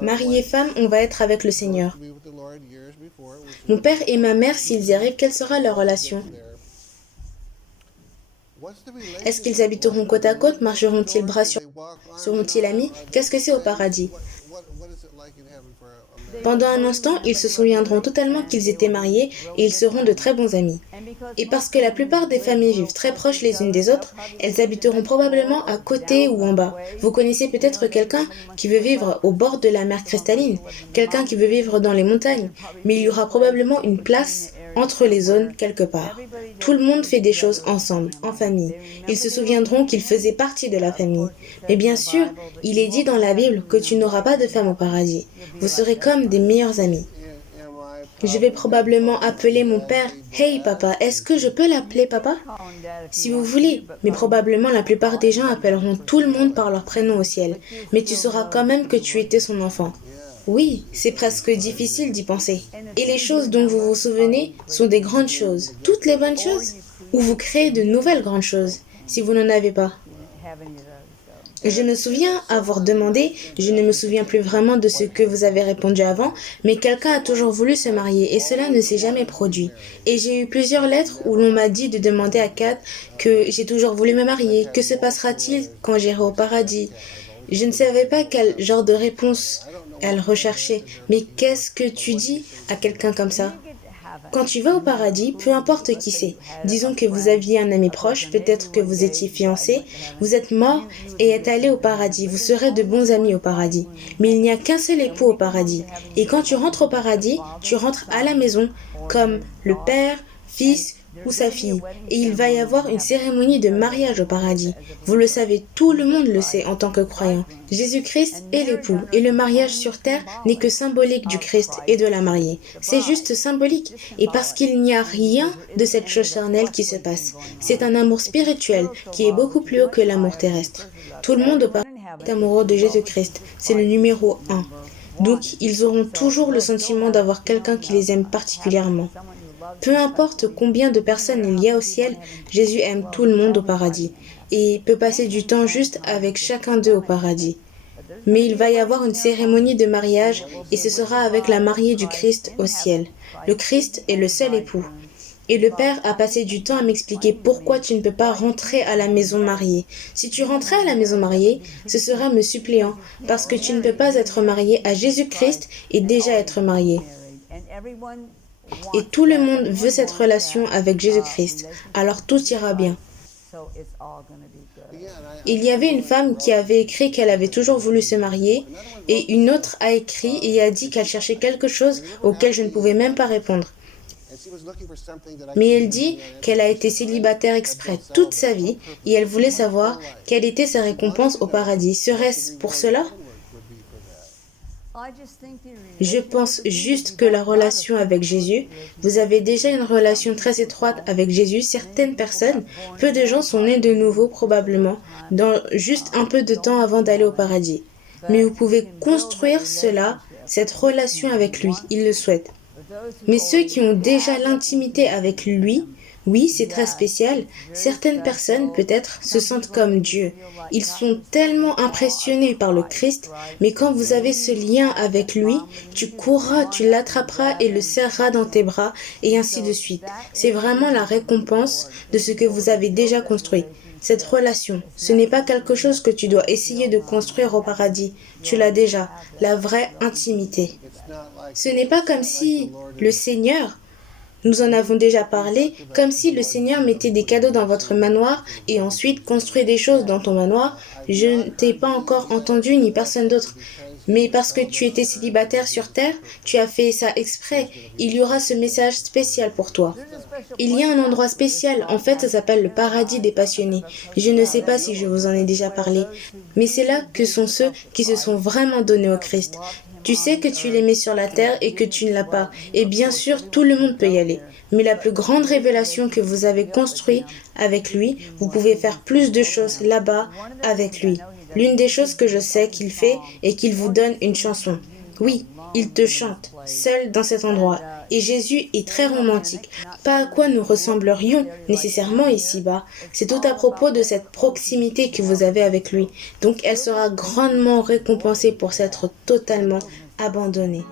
Mari et femme, on va être avec le Seigneur. Mon père et ma mère, s'ils y arrivent, quelle sera leur relation? Est-ce qu'ils habiteront côte à côte? Marcheront-ils bras sur bras? Seront-ils amis? Qu'est-ce que c'est au paradis? Pendant un instant, ils se souviendront totalement qu'ils étaient mariés et ils seront de très bons amis. Et parce que la plupart des familles vivent très proches les unes des autres, elles habiteront probablement à côté ou en bas. Vous connaissez peut-être quelqu'un qui veut vivre au bord de la mer cristalline, quelqu'un qui veut vivre dans les montagnes, mais il y aura probablement une place entre les zones quelque part. Tout le monde fait des choses ensemble, en famille. Ils se souviendront qu'ils faisaient partie de la famille. Mais bien sûr, il est dit dans la Bible que tu n'auras pas de femme au paradis. Vous serez comme des meilleurs amis. Je vais probablement appeler mon père. Hey papa, est-ce que je peux l'appeler papa? Si vous voulez, mais probablement la plupart des gens appelleront tout le monde par leur prénom au ciel. Mais tu sauras quand même que tu étais son enfant. Oui, c'est presque difficile d'y penser. Et les choses dont vous vous souvenez sont des grandes choses. Toutes les bonnes choses? Ou vous créez de nouvelles grandes choses, si vous n'en avez pas. Je me souviens avoir demandé, je ne me souviens plus vraiment de ce que vous avez répondu avant, mais quelqu'un a toujours voulu se marier et cela ne s'est jamais produit. Et j'ai eu plusieurs lettres où l'on m'a dit de demander à Kat que j'ai toujours voulu me marier, que se passera-t-il quand j'irai au paradis? Je ne savais pas quel genre de réponse elle recherchait, mais qu'est-ce que tu dis à quelqu'un comme ça? Quand tu vas au paradis, peu importe qui c'est, disons que vous aviez un ami proche, peut-être que vous étiez fiancé, vous êtes mort et êtes allé au paradis, vous serez de bons amis au paradis. Mais il n'y a qu'un seul époux au paradis. Et quand tu rentres au paradis, tu rentres à la maison comme le père, fils ou sa fille. Et il va y avoir une cérémonie de mariage au paradis. Vous le savez, tout le monde le sait en tant que croyant. Jésus-Christ est l'époux et le mariage sur terre n'est que symbolique du Christ et de la mariée. C'est juste symbolique. Et parce qu'il n'y a rien de cette chose charnelle qui se passe. C'est un amour spirituel qui est beaucoup plus haut que l'amour terrestre. Tout le monde au paradis est amoureux de Jésus-Christ. C'est le numéro 1. Donc, ils auront toujours le sentiment d'avoir quelqu'un qui les aime particulièrement. Peu importe combien de personnes il y a au ciel, Jésus aime tout le monde au paradis et peut passer du temps juste avec chacun d'eux au paradis. Mais il va y avoir une cérémonie de mariage et ce sera avec la mariée du Christ au ciel. Le Christ est le seul époux. Et le Père a passé du temps à m'expliquer pourquoi tu ne peux pas rentrer à la maison mariée. Si tu rentrais à la maison mariée, ce serait me suppléant, parce que tu ne peux pas être marié à Jésus-Christ et déjà être marié. Et tout le monde veut cette relation avec Jésus-Christ, alors tout ira bien. Il y avait une femme qui avait écrit qu'elle avait toujours voulu se marier, et une autre a écrit et a dit qu'elle cherchait quelque chose auquel je ne pouvais même pas répondre. Mais elle dit qu'elle a été célibataire exprès toute sa vie, et elle voulait savoir quelle était sa récompense au paradis. Serait-ce pour cela? Je pense juste que la relation avec Jésus, vous avez déjà une relation très étroite avec Jésus. Certaines personnes, peu de gens sont nés de nouveau probablement, dans juste un peu de temps avant d'aller au paradis. Mais vous pouvez construire cela, cette relation avec lui, il le souhaite. Mais ceux qui ont déjà l'intimité avec lui, oui, c'est très spécial. Certaines personnes, peut-être, se sentent comme Dieu. Ils sont tellement impressionnés par le Christ, mais quand vous avez ce lien avec lui, tu courras, tu l'attraperas et le serreras dans tes bras, et ainsi de suite. C'est vraiment la récompense de ce que vous avez déjà construit. Cette relation, ce n'est pas quelque chose que tu dois essayer de construire au paradis. Tu l'as déjà, la vraie intimité. Ce n'est pas comme si le Seigneur, nous en avons déjà parlé, comme si le Seigneur mettait des cadeaux dans votre manoir et ensuite construit des choses dans ton manoir. Je ne t'ai pas encore entendu ni personne d'autre. Mais parce que tu étais célibataire sur terre, tu as fait ça exprès. Il y aura ce message spécial pour toi. Il y a un endroit spécial, en fait ça s'appelle le paradis des passionnés. Je ne sais pas si je vous en ai déjà parlé, mais c'est là que sont ceux qui se sont vraiment donnés au Christ. Tu sais que tu l'aimais sur la terre et que tu ne l'as pas. Et bien sûr, tout le monde peut y aller. Mais la plus grande révélation que vous avez construite avec lui, vous pouvez faire plus de choses là-bas avec lui. L'une des choses que je sais qu'il fait est qu'il vous donne une chanson. Oui, il te chante, seul dans cet endroit. Et Jésus est très romantique, pas à quoi nous ressemblerions nécessairement ici-bas. C'est tout à propos de cette proximité que vous avez avec lui. Donc elle sera grandement récompensée pour s'être totalement abandonnée.